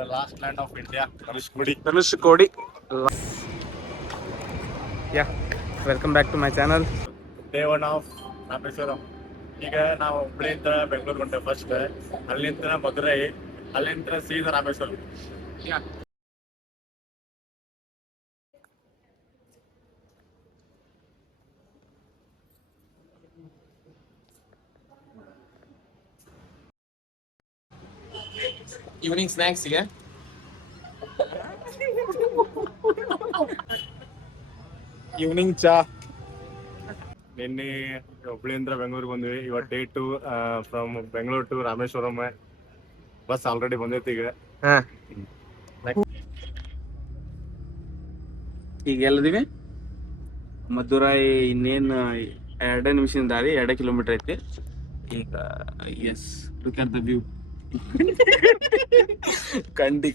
The last land of India, Dhanushkodi. Dhanushkodi. Yeah welcome back to my channel. Day one of Rameswaram. ಈಗ ನಾವು ಹುಬ್ಳಿಯಿಂದ Bengaluru ಹೊಂಟೆ first, ಅಲ್ಲಿಂದ ಮಧುರೈ, ಅಲ್ಲಿಂದ ಸೀದಾ Rameswaram. Evening ಸ್ನ್ಯಾಕ್ಸ್ಗೆ evening ಚಾ. ನಿನ್ನೆ ಹುಬ್ಳಿಯಿಂದ ಬೆಂಗಳೂರಿಗೆ ಬಂದ್ವಿ. ಇವತ್ತು day 2 from Bengaluru to Rameswaram. Bus already ಬಂದೈತಿ ಈಗ. ಈಗ ಎಲ್ಲದಿವಿ ಮಧುರೈ. ಇನ್ನೇನು 2 ನಿಮಿಷದ ದಾರಿ, 2 ಕಿಲೋಮೀಟರ್ ಐತಿ. ಈಗ yes look at the view. ಕಂಡಿ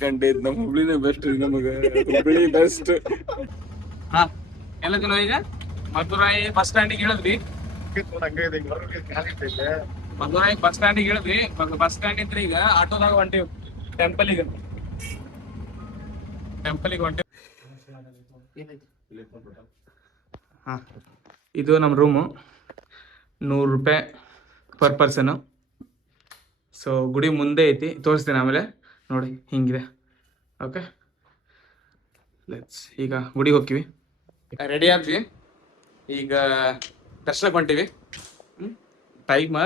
ನಮ್ಮ ಹುಬ್ಳಿನೇ ಬೆಸ್ಟ್. ನಮಗೆ ಹುಬ್ಳಿ ಬೆಸ್ಟ್. ಹಾ ಎಲ್ಲದಿನೋ ಈಗ ಮಧುರೈ ಬಸ್ ಸ್ಟ್ಯಾಂಡಿಗೆ ಇಳಿದ್ವಿ. ಮಧುರೈ ಬಸ್ ಸ್ಟ್ಯಾಂಡಿಗೆ ಇಳಿದ್ವಿ. ಬಸ್ ಸ್ಟ್ಯಾಂಡ್ ಇದ್ರೆ ಈಗ ಆಟೋದಾಗ ಹೊಂಟಿವಿ ಟೆಂಪಲಿಗೆ ಹೊಂಟಿವಿ. ಹಾ ಇದು ನಮ್ಮ ರೂಮು. 100 ರೂಪಾಯಿ ಪರ್ ಪರ್ಸನು. ಸೊ ಗುಡಿ ಮುಂದೆ ಐತಿ, ತೋರಿಸ್ತೀನಿ ಆಮೇಲೆ. ನೋಡಿ ಹಿಂಗಿದೆ. ಓಕೆ ಲೆಟ್ಸ್ ಈಗ ಗುಡಿಗೆ ಹೋಗ್ತೀವಿ. ರೆಡಿ ಆದ್ವಿ, ಈಗ ದರ್ಶನಕ್ಕೆ ಹೊಂಟೀವಿ. ಟೈಮ್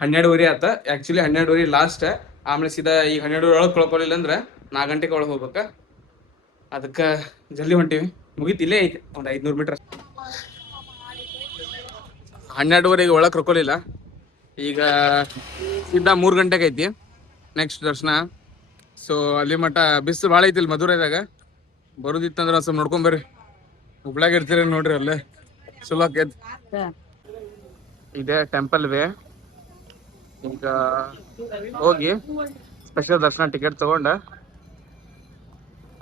12:30 ಆತ. Actually 12:30 last. ಆಮೇಲೆ ಸೀದಾ ಈಗ 12:30 ಒಳಗೆ ಕಳ್ಕೊಳ್ಳಿಲ್ಲ ಅಂದ್ರೆ 4 ಗಂಟೆಗೆ ಒಳಗೆ ಹೋಗ್ಬೇಕು. ಅದಕ್ಕೆ ಜಲ್ದಿ ಹೊಂಟೀವಿ. ಮುಗೀತು, ಇಲ್ಲೇ ಐತಿ ಒಂದು 500 ಮೀಟ್ರ್. 12:30 ಒಳಗೆ ಕಳ್ಕೊಳ್ಳಿಲ್ಲ. ಈಗ ಸೀದಾ 3 ಗಂಟೆಗೆ ಐತಿ ನೆಕ್ಸ್ಟ್ ದರ್ಶನ. ಸೊ ಅಲ್ಲಿ ಮಟ್ಟ ಬಿಸಿಲು ಭಾಳ ಐತಿಲ್ಲ ಮಧುರೈದಾಗ. ಬರೋದಿತ್ತಂದ್ರೆ ಸ್ವಲ್ಪ ನೋಡ್ಕೊಂಬರ್ರಿ. ಹುಬ್ಳ್ಯಾಗ ಇರ್ತೀರ ನೋಡ್ರಿ, ಅಲ್ಲೇ ಚಲೋ ಆಕೈತಿ. ಇದೆ ಟೆಂಪಲ್ ವೇ. ಈಗ ಹೋಗಿ ಸ್ಪೆಷಲ್ ದರ್ಶನ ಟಿಕೆಟ್ ತಗೊಂಡ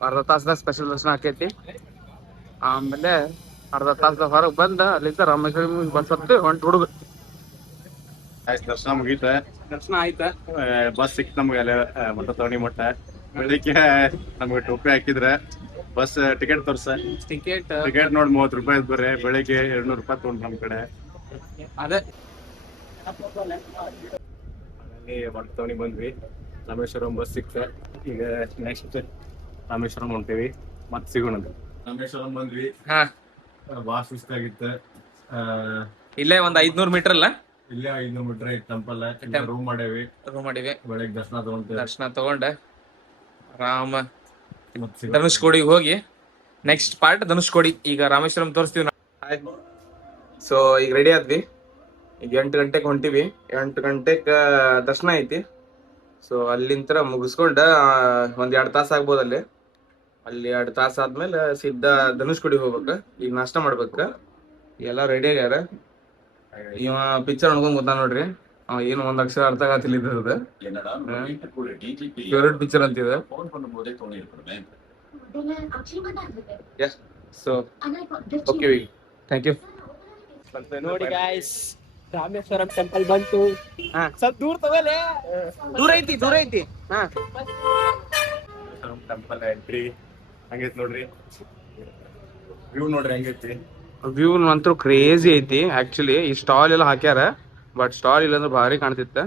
ಅರ್ಧ ತಾಸದಾಗ ಸ್ಪೆಷಲ್ ದರ್ಶನ ಆಕೈತಿ. ಆಮೇಲೆ ಅರ್ಧ ತಾಸದಾಗ ಹೊರಗೆ ಬಂದ ಅಲ್ಲಿಂದ ರಾಮೇಶ್ವರಂ ಬಸ್ ಹತ್ತಿ ಹೊಂಟು ಹುಡುಗ. ದರ್ಶನ ಮುಗೀತ, ದರ್ಶನ ಆಯ್ತಾ. ಬಸ್ ಸಿಕ್ತು ನಮ್ಗೆ ಅಲ್ಲೇ ಮಠ ತವಣಿ ಮಠ. ಬೆಳಿಗ್ಗೆ ನಮ್ಗೆ ಟೋಪಿ ಹಾಕಿದ್ರೆ ಬಸ್ ಟಿಕೆಟ್ ತೋರ್ಸ. ಟಿಕೆಟ್ ನೋಡಿ 30 ರೂಪಾಯಿ ಬರ್ರೆ. ಬೆಳಿಗ್ಗೆ 200 ರೂಪಾಯಿ ತಗೊಂಡು ನಮ್ ಕಡೆ ಅದೇ ಮಠ ತವಣಿ ಬಂದ್ವಿ. ರಾಮೇಶ್ವರಂ ಬಸ್ ಸಿಕ್ತ. ಈಗ ನೆಕ್ಸ್ಟ್ ರಾಮೇಶ್ವರಂ ಹೊಂಟೇವಿ, ಮತ್ತೆ ಸಿಗೋಣ. ರಾಮೇಶ್ವರಂ ಬಂದ್ವಿ. ಭಾಳ ಸುಸ್ತಾಗಿತ್ತು. ಇಲ್ಲೇ ಒಂದ್ 500 ಮೀಟರ್ ಅಲ್ಲ, ಇಲ್ಲೇ 500 ಮೀಟರ್ ಐತಿ ಟೆಂಪಲ್. ರೂಮ್ ಮಾಡೇವಿ. ಬೆಳಗ್ಗೆ ದರ್ಶನ ತಗೊಂಡೆ ಆರಾಮ ಧನುಷ್ಕೋಡಿಗೆ ಹೋಗಿ ನೆಕ್ಸ್ಟ್ ಪಾರ್ಟ್ ಧನುಷ್ಕೋಡಿ. ಈಗ ರಾಮೇಶ್ವರಂ ತೋರಿಸ್ತೀವಿ. ಸೊ ಈಗ ರೆಡಿ ಆದ್ವಿ. ಈಗ 8 ಗಂಟೆಗೆ ಹೊಂಟಿವಿ. 8 ಗಂಟೆಗೆ ದರ್ಶನ ಐತಿ. ಸೊ ಅಲ್ಲಿಂದ ಮುಗಿಸ್ಕೊಂಡ ಒಂದ್ 2 ತಾಸು ಆಗ್ಬೋದು. ಅಲ್ಲಿ 2 ತಾಸು ಆದ್ಮೇಲೆ ಸಿದ್ಧಾ ಧನುಷ್ಕೋಡಿ ಹೋಗ್ಬೇಕು. ಈಗ ನಾಷ್ಟ ಮಾಡ್ಬೇಕು. ಎಲ್ಲ ರೆಡಿ ಆಗ್ಯಾರ. ಇವ ಪಿಕ್ಚರ್ ನೋಡ್ಕೊಂಡ್ ಗೊತ್ತಾ ನೋಡ್ರಿ. ಏನು 1 ಅಕ್ಷರ ಅರ್ಥ ಆಗತ್ತಿಲ್ಲ. ಇದ್ರದ್ದು ಫೇವ್ರೆಟ್ ಪಿಕ್ಚರ್ ಅಂತಿದೆ. So okay, thank you. ನೋಡಿ ಗಾಯ್ಸ್, ರಾಮೇಶ್ವರಂ ಟೆಂಪಲ್ ಬಂತು. ಸ್ವಲ್ಪ ದೂರ ಐತಿ. ಟೆಂಪಲ್ ಎಂಟ್ರಿ ಹಂಗೈತಿ ನೋಡ್ರಿ. ವ್ಯೂ ನೋಡ್ರಿ ಹೆಂಗೈತಿ. ವ್ಯೂ ಅಂತೂ ಕ್ರೇಜಿ ಐತಿ. ಆಕ್ಚುಲಿ ಈ ಸ್ಟಾಲ್ ಎಲ್ಲ ಹಾಕ್ಯಾರ, ಬಟ್ ಸ್ಟಾಲ್ ಇಲ್ಲ ಅಂದ್ರೆ ಭಾರಿ ಕಾಣ್ತಿತ್ತ.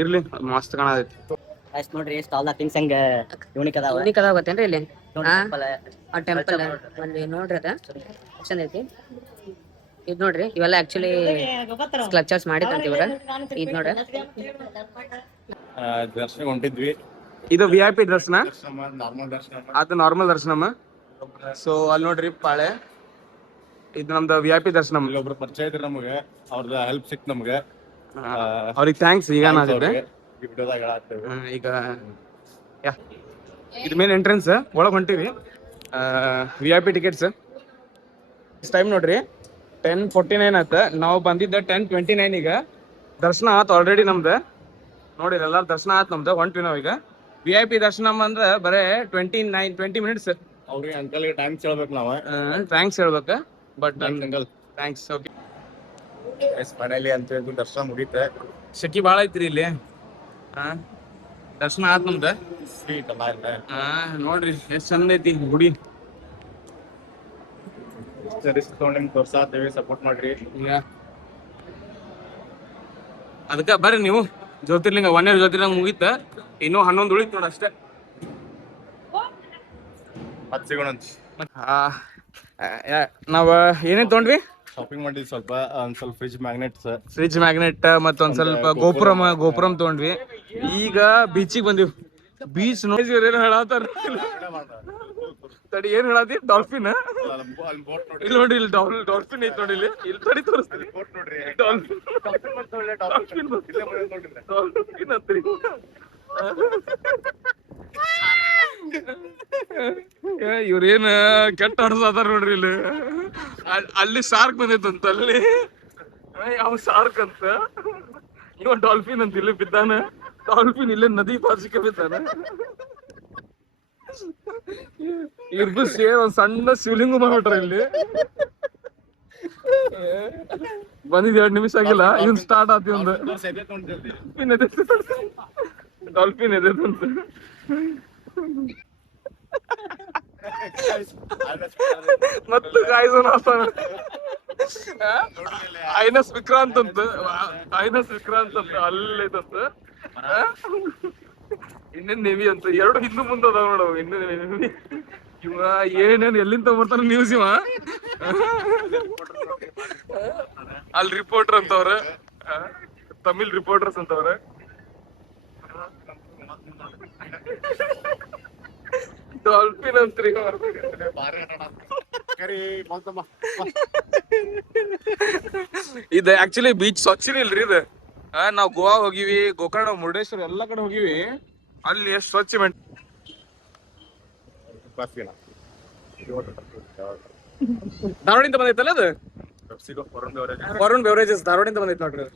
ಇರ್ಲಿ, ಮಸ್ತ್ ಕಾಣತೈತಿ. ನೋಡ್ರಿ ಸ್ಟಾಲ್ ಥಿಂಗ್ಸ್ ಹೆಂಗ ಯೂನಿಕ್ ಅದಾವ ಗೊತ್ತೇನ್ರಿ. ಇಲ್ಲಿ ಟೆಂಪಲ್ ಅಲ್ಲಿ ನೋಡ್ರಿ ಅದ ಚಂದ ಐತಿ. ಇದ್ ನೋಡ್ರಿ, ಇವೆಲ್ಲ ಆಕ್ಚುಲಿ ಸ್ಕಲ್ಪ್ಚರ್ಸ್ ಮಾಡಿದ್ರಂತ ಇವ್ರ. ಇದ್ ನೋಡ್ರಿ, ದರ್ಶನ ಹೊಂಟಿದ್ವಿ. ಇದು VIP ದರ್ಶನ, ನಾರ್ಮಲ್ ದರ್ಶನ. ಅದು ನಾರ್ಮಲ್ ದರ್ಶನಮ್ಮ. ಸೊ ಅಲ್ಲಿ ನೋಡ್ರಿ ಪಾಳೆ, ಇದು ನಮ್ದು VIP ದರ್ಶನ. ಇಲ್ಲೊಬ್ರು ಪರಿಚಯ ಇದ್ರು ನಮ್ಗೆ, ಅವ್ರದ ಹೆಲ್ಪ್ ಸಿಕ್ತು ನಮ್ಗೆ. ಅವ್ರಿಗೆ ಥ್ಯಾಂಕ್ಸ್. ಈಗ ನಾದಿದ್ದೆ ಈಗ ಇದು ಮೇನ್ ಎಂಟ್ರೆನ್ಸ್. ಒಳಗೆ ಹೊಂಟಿವಿ. VIP ಟಿಕೆಟ್ಸ್ ಟೈಮ್ ನೋಡ್ರಿ 10:49 ಆತ. ನಾವು ಬಂದಿದ್ದ 10:29. ಈಗ ದರ್ಶನ ಆತ್ ಆಲ್ರೆಡಿ ನಮ್ದು. ನೋಡಿ ಎಲ್ಲ ದರ್ಶನ ಆತ್ ನಮ್ದು. ಹೊಂಟ್ವಿ ನಾವು ಈಗ. VIP ದರ್ಶನ ಅಂದ್ರೆ ಬರೇ 20 ಮಿನಿಟ್ಸ್. ಅವ್ರಿಗೆ ಅಂಕಲ್ಗೆ ಥ್ಯಾಂಕ್ಸ್ ಹೇಳ್ಬೇಕು ನಾವು. ಥ್ಯಾಂಕ್ಸ್ ಹೇಳ್ಬೇಕು. But uncle thanks. Okay finally ಅಂತ ದರ್ಶನ ಮುಗೀತೆ. ಶೆಕಿ ಭಾಳ ಐತ್ರಿ ಇಲ್ಲಿ. ದರ್ಶನ ಆತ್ ನಮ್ದ. ನೋಡ್ರಿ ಎಷ್ಟ್ ಚಂದ ಐತಿ ಗುಡಿ. ಸಪೋರ್ಟ್ ಮಾಡ್ರಿ. ಅದಕ್ಕ ಬರ್ರಿ ನೀವು. ಜ್ಯೋತಿರ್ಲಿಂಗ 1 ಇಯರ್ ಜ್ಯೋತಿರ್ಲಿಂಗ ಮುಗಿತ, ಇನ್ನೂ 11 ಉಳಿತು ನೋಡಿ ಅಷ್ಟೇ. ಮತ್ತೆ ಸಿಗೋಣ. ನಾವ್ ಏನೇನ್ ತಗೊಂಡ್ವಿ? ಶಾಪಿಂಗ್ ಮಾಡಿದ್ವಿ ಸ್ವಲ್ಪ, ಒಂದ್ ಸ್ವಲ್ಪ ಫ್ರಿಜ್ ಮ್ಯಾಗ್ನೆಟ್ ಮತ್ತೊಂದ್ ಸ್ವಲ್ಪ ಗೋಪುರಂ ತಗೊಂಡ್ವಿ. ಈಗ ಬೀಚಿಗೆ ಬಂದಿವಿ. ಬೀಚ್ ನೋಡಿ ಏನ್ ಹೇಳತ್ತಾರ ತಡಿ, ಏನ್ ಹೇಳತಿ? ಡಾಲ್ಫಿನ್ ಇಲ್ಲಿ ನೋಡಿ, ಇಲ್ಲಿ ಡಾಲ್ಫಿನ್ ಐತಿ ನೋಡಿ. ಇಲ್ಲಿ ತಡಿ ತೋರಿಸ್ತೀನಿ. ಡಾಲ್ಫಿನ್ ಅಂತ್ರಿ. ಇವ್ರೇನ್ ಕೆಟ್ಟ ಆಡ್ಸತಾರ ನೋಡ್ರಿ. ಇಲ್ಲಿ ಅಲ್ಲಿ ಶಾರ್ಕ್ ಬಂದೈತಂತ. ಅಲ್ಲಿ ಯಾವ ಶಾರ್ಕ್ ಅಂತ, ಇವ ಡಾಲ್ಫಿನ್ ಅಂತ ಇಲ್ಲಿ ಬಿದ್ದಾನ. ಡಾಲ್ಫಿನ್ ಇಲ್ಲೇ ನದಿ ಬಾಜಿಕೆ ಬಿದ್ದಾನ. ಇರ್ದು ಸೇರ್ ಒಂದ್ ಸಣ್ಣ ಶಿವಲಿಂಗ ಮಾಡ್ಬಿಟ್ರ ಇಲ್ಲಿ. ಬಂದಿದ್ 2 ನಿಮಿಷ ಆಗಿಲ್ಲ, ಇವ್ನ್ ಸ್ಟಾರ್ಟ್ ಆತಿ. ಒಂದು ಡಾಲ್ಫಿನ್ ಎದೈತಂತ. ಮತ್ತು ಗಾಯ್ಸೋನ ಐನಸ್ ವಿಕ್ರಾಂತ್ ಅಂತ ಅಲ್ಲೈತಂತ. ಇನ್ನೇನ್ ನೇವಿ ಅಂತ 2 ಹಿಂದೂ ಮುಂದೆ ಅದಾವ ನೋಡವ್. ಇನ್ನು ಇವ ಏನೇನ್ ಎಲ್ಲಿಂದ ತಗೊಂಡ್ಬರ್ತಾನ ನ್ಯೂಸ್ ಇವ. ಅಲ್ಲಿ ರಿಪೋರ್ಟರ್ ಅಂತವ್ರ, ತಮಿಳ್ ರಿಪೋರ್ಟರ್ಸ್ ಅಂತವ್ರ. ಡಾಲ್ಫಿನ್ ಅಂತ್ರಿ. ಇದು ಆಕ್ಚುಲಿ ಬೀಚ್ ಸ್ವಚ್ಛನೇ ಇಲ್ರಿ ಇದು. ನಾವ್ ಗೋವಾ ಹೋಗಿವಿ, ಗೋಕರ್ಣ, ಮುರುಡೇಶ್ವರ ಎಲ್ಲಾ ಕಡೆ ಹೋಗಿವಿ. ಅಲ್ಲಿ ಎಷ್ಟು ಸ್ವಚ್ಛ ಧಾರವಾಡಿಂದ ಬಂದೈತಲ್ಲ ಅದು. ವರುಣ್ ಬೆವರೇಜಸ್ ಧಾರವಾಡಿಂದ ಬಂದೈತ್ ನೋಡ್ರಿ.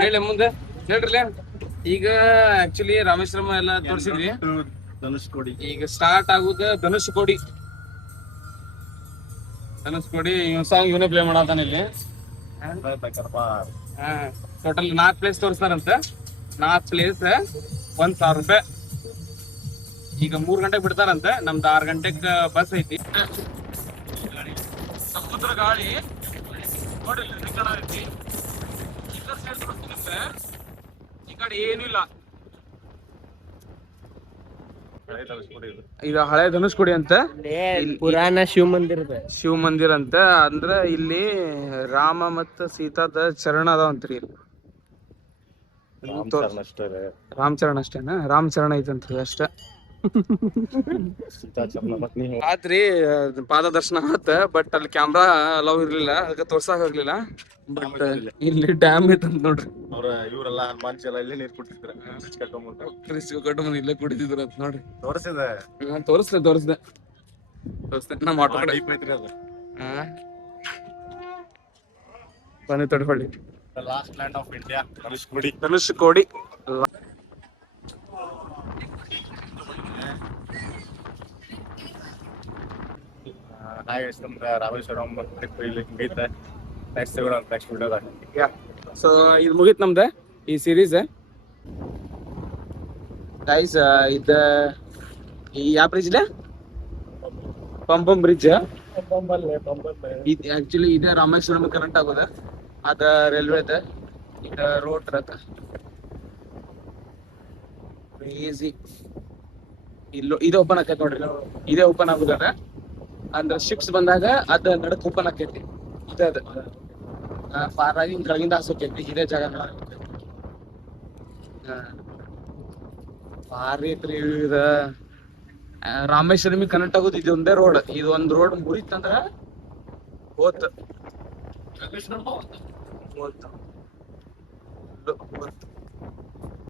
ಹೇಳಿ ಮುಂದೆ ಹೇಳ್ರಿ. ಈಗ ಆಕ್ಚುಲಿ ರಾಮೇಶ್ವರಂ ಎಲ್ಲ ತೋರಿಸಿದ್ವಿ. ಈಗ ಸ್ಟಾರ್ಟ್ ಆಗುದ ಧನುಷ್ಕೋಡಿ. ಸಾಂಗ್ ಇವನೇ ಪ್ಲೇ ಮಾಡತಾನ ಇಲ್ಲಿ. Total 4 place ತೋರಿಸ್ತಾರಂತ. 4 ಪ್ಲೇಸ್ 1,000 ರೂಪಾಯಿ. ಈಗ 3 ಗಂಟೆಗೆ ಬಿಡ್ತಾರಂತ. ನಮ್ದು 6 ಗಂಟೆಗೆ ಬಸ್ ಐತಿ. ಸಮುದ್ರ ಗಾಳಿ ನೋಡ್ರಿ, ಐತಿ. ಈ ಕಡೆ ಏನು ಇಲ್ಲ. ಇದು ಹಳೆ ಧನುಷ್ಕೋಡಿ ಅಂತ, ಪುರಾಣ ಶಿವ ಮಂದಿರ ಅಂತ. ಅಂದ್ರ ಇಲ್ಲಿ ರಾಮ ಮತ್ತ ಸೀತಾದ ಚರಣ ಅದಾವಂತ್ರಿ. ರಾಮಚರಣ ಅಷ್ಟೇನಾ? ರಾಮಚರಣ ಐತಂತ್ರಿ ಅಷ್ಟ. ಆತ್ರಿ ಪಾದ ದರ್ಶನ ಆತ. ಬಟ್ ಅಲ್ಲಿ ಕ್ಯಾಮ್ರಾ ಅಲೌ ಇರ್ಲಿಲ್ಲ, ಅದಕ್ಕೆ ತೋರ್ಸಾಕ್ ಆಗ್ಲಿಲ್ಲ. ಬಟ್ ಇಲ್ಲಿ ಡ್ಯಾಮ್ ಐತಂತ ನೋಡ್ರಿ. ಇವರೆಲ್ಲ ಹನುಮಾನ್ ಚಲ ಇಲ್ಲಿ ನೀರ್ ಕುಟ್ಟಿದ್ರ, ಕಟ್ಕೊಂಡ್ ಇಲ್ಲೇ ಕುಡಿತಿದ್ರ ಅಂತ ನೋಡ್ರಿ. ತೋರಿಸಿದೆ ತೋರಿಸ್ದೆ ನಮ್ಮ ಆಟೋ ಕಡೆ ಬನ್ನಿ ತಡ್ಕೊಳ್ಳಿ. Last land of India Dhanushkodi. Rameswaram next ವಿಡಿಯೋದಾಗ. ಸೊ ಇದು ಮುಗೀತ್ ನಮ್ದ ಈ ಸೀರೀಸ್. ಗೈಸ್ ಇದ ಈ ಯಾವ ಬ್ರಿಡ್ಜ್ ಇಲ್ಲ, ಪಂಪಂ ಬ್ರಿಡ್ಜ್. ಆಕ್ಚುಲಿ ಇದೇ ರಾಮೇಶ್ವರಂ ಕರೆಂಟ್ ಆಗೋದ. ಅದ ರೈಲ್ವೆದ, ಇದ ರೋಡ್ ಟ್ರಕ್. ಈಸಿ ಇಲ್ಲೋ ಇದು ಓಪನ್ ಆಕೈತಿ ನೋಡ್ರಿ. ಇದೇ ಓಪನ್ ಆಗುದಾರ ಅಂದ್ರ ಶಿಪ್ಸ್ ಬಂದಾಗ ಅದ ನಡಕ್ ಓಪನ್ ಆಕೈತಿ. ಇದ ಫಾರ್ ಆಗಿ ಕೆಳಗಿಂದ ಹಾಸೋಕೈತಿ. ಇದೇ ಜಾಗ ಭಾರಿ ಐತ್ರಿ ಇದ. ರಾಮೇಶ್ವರಮಿಗೆ ಕನೆಕ್ಟ್ ಆಗೋದು ಇದೊಂದೇ ರೋಡ್. ಇದೊಂದ್ ರೋಡ್ ಮುರಿತಂದ್ರ ಹೋತ್.